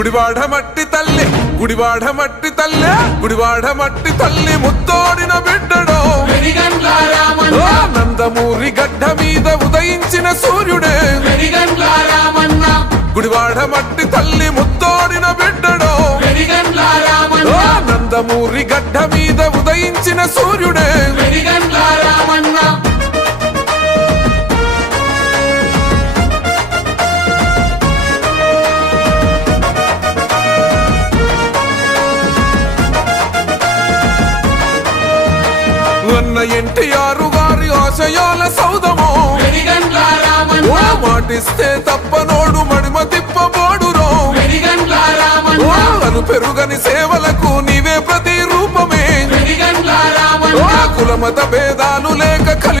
గుడివాడ మట్టి తల్లి గుడివాడ మట్టి తల్లి గుడివాడ మట్టి తల్లి ముత్తోడిన బిడ్డడో నందమూరి గడ్డ మీద ఉదయించిన సూర్యుడే గుడివాడ మట్టి తల్లి ముత్తోడిన బిడ్డడో నందమూరి గడ్డ మీద ఉదయించిన సూర్యుడే అన్న ఎన్టీఆర్ గారి ఆశయాల సౌదమో మాటిస్తే తప్పనోడు మడిమ తిప్పబోడురో అను పెరుగని సేవలకు నీవే ప్రతి రూపమే కులమత భేదాలు లేక